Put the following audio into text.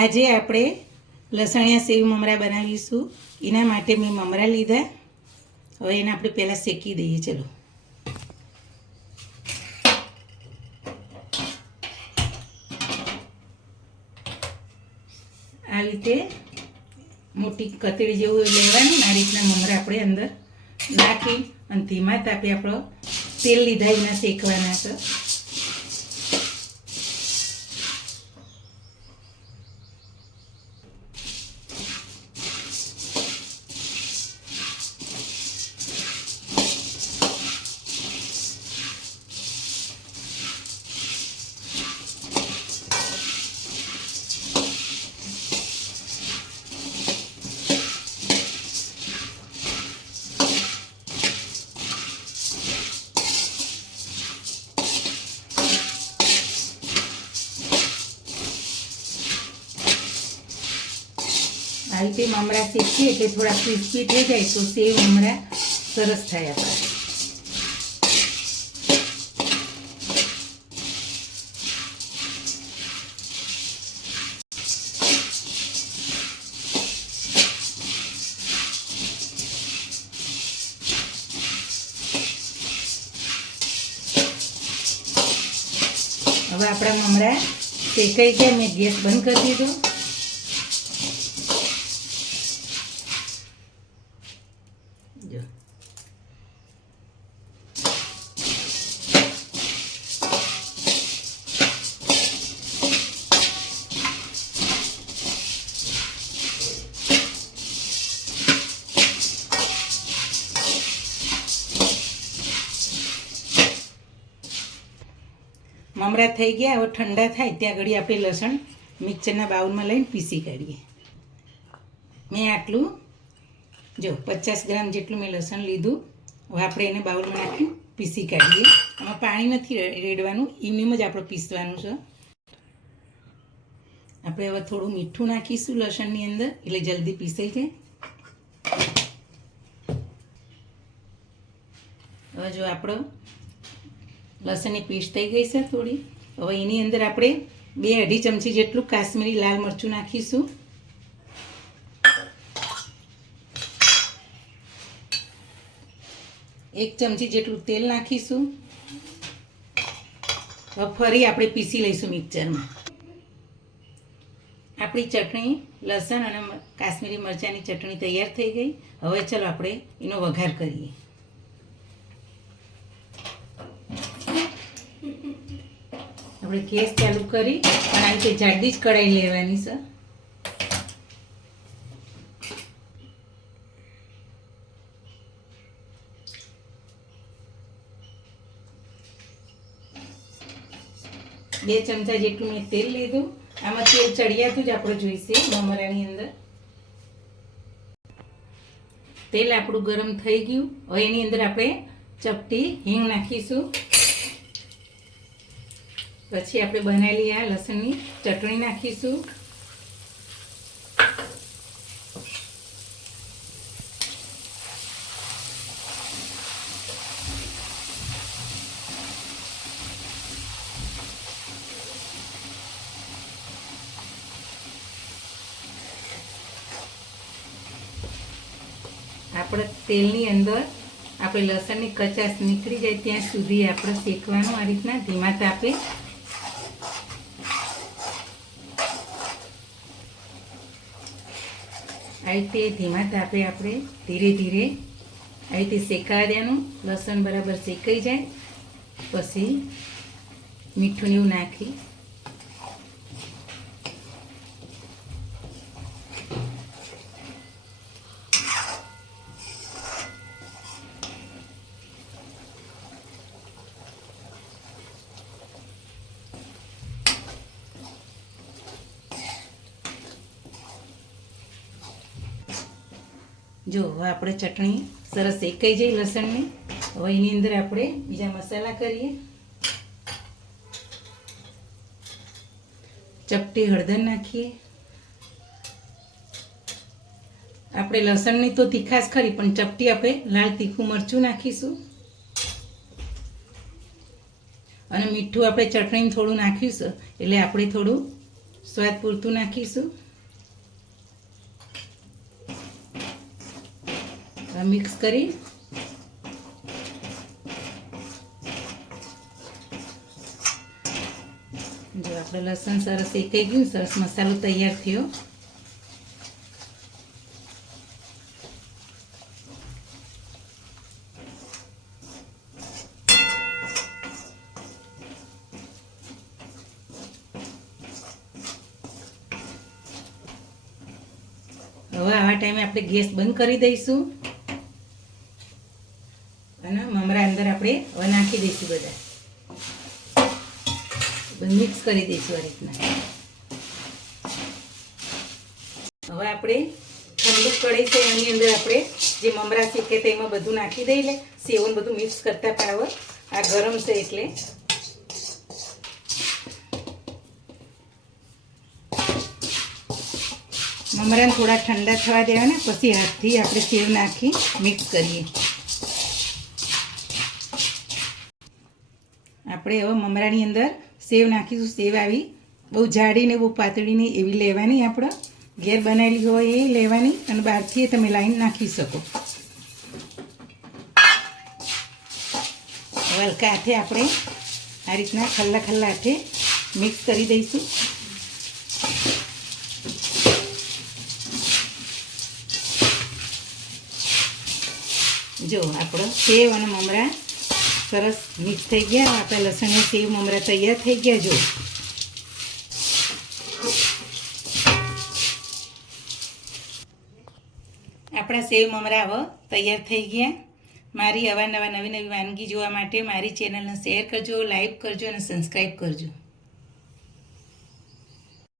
આજે આપણે લસણિયા સેવ મમરા બનાવીશું. એના માટે મેં મમરા લીધા. હવે એને આપણે પહેલાં શેકી દઈએ. ચલો, આ રીતે મોટી કતરી જેવું લેવાનું. આ રીતના મમરા આપણે અંદર નાખી અને ધીમા તાપે આપણો તેલ લીધા એના શેકવાના છે. આ રીતે મમરા શેકીએ એટલે થોડા ક્રિસ્પી થઈ જાય તો સેવ મમરા સરસ થાય આપણા. હવે આપણા મમરા શેકાઈ ગયા. મેં ગેસ બંધ કરી દીધો. મમરા થઈ ગયા. હવે ઠંડા થાય ત્યાં ઘડી આપણે લસણ મિક્સરના બાઉલમાં લઈને પીસી કાઢીએ. મેં આટલું 50 ગ્રામ જેટલું મેં લસણ લીધું. હવે આપણે એને બાઉલમાં નાખીને પીસી કાઢીએ. આમાં પાણી નથી રેડવાનું, એમનેમ જ આપણે પીસવાનું છે. આપણે હવે થોડું મીઠું નાખીશું લસણની અંદર એટલે જલ્દી પીસાઈ જાય. હવે જો આપણો લસણની પેસ્ટ થઈ ગઈ છે થોડી. હવે એની અંદર આપણે 2-2.5 ચમચી જેટલું કાશ્મીરી લાલ મરચું નાખીશું. એક ચમચી જેટલું તેલ નાખીશું. હવે ફરી આપણે પીસી લઈશું મિક્સરમાં. આપણી ચટણી લસણ અને કાશ્મીરી મરચાંની ચટણી તૈયાર થઈ ગઈ. હવે ચલો આપણે એનો વઘાર કરીએ. આપણે ગેસ ચાલુ કરી પણ આ રીતે જાડી જ કઢાઈ લેવાની છે. બે ચમચા જેટલું મેં તેલ લીધું. આમાં તેલ ચડિયાતું જ આપણે જોઈશે મમરાની અંદર. તેલ આપણું ગરમ થઈ ગયું. હવે એની અંદર આપણે ચપટી હિંગ નાખીશું. પછી આપણે બનાવેલી આ લસણની ચટણી નાખીશું. આપણે તેલની અંદર આપણે લસણની કચાશ નીકળી જાય ત્યાં સુધી આપણે શેકવાનું. આ રીતના ધીમા તાપે. આ રીતે ધીમા તાપે આપણે ધીરે ધીરે આ રીતે શેકાવા દેવાનું. લસણ બરાબર શેકાઈ જાય પછી મીઠું એવું નાખી જો હવે આપણે ચટણી સરસ શેકાઈ જાય લસણની. હવે એની અંદર આપણે બીજા મસાલા કરીએ. ચપટી હળદર નાખીએ. આપણે લસણની તો તીખાશ ખરી પણ ચપટી આપણે લાલ તીખું મરચું નાખીશું. અને મીઠું આપણે ચટણીમાં થોડું નાખ્યું છે એટલે આપણે થોડું સ્વાદ પૂરતું નાખીશું. મિક્સ કરી જો આપણે લસણ સરસ શેકાઈ ગયું, સરસ મસાલો તૈયાર થયો. હવે આવા ટાઈમે આપણે ગેસ બંધ કરી દઈશું અને મમરા અંદર આપણે હવે નાખી દઈશું. બધા મિક્સ કરી દઈશું આ રીતના. હવે આપણે ઠંડુ કઢાઈ છે એની અંદર આપણે જે મમરા શેકે તેમાં બધું નાખી દઈએ. સેવન બધું મિક્સ કરતા પાવર આ ગરમ છે એટલે મમરાને થોડા ઠંડા થવા દેવાના, પછી હાથથી આપણે સેવ નાખી મિક્સ કરીએ. આપણે હવે મમરાની અંદર સેવ નાખીશું. સેવ આવી બહુ જાડી ને બહુ પાતળી નહીં એવી લેવાની, આપણે ઘેર બનાવેલી હોય એ લેવાની અને બહારથી તમે લાઈન નાખી શકો. હલકા હાથે આપણે આ રીતના ખલ્લા ખલ્લા હાથે મિક્સ કરી દઈશું. જો આપણો સેવ અને મમરા સરસ મિક્સ થઈ ગયા. આપણા લસણ અને સેવ મમરા તૈયાર થઈ ગયા. જો આપણા સેવ મમરા હવે તૈયાર થઈ ગયા. મારી અવારનવાર નવી નવી વાનગી જોવા માટે મારી ચેનલને શેર કરજો, લાઈક કરજો અને સબસ્ક્રાઈબ કરજો.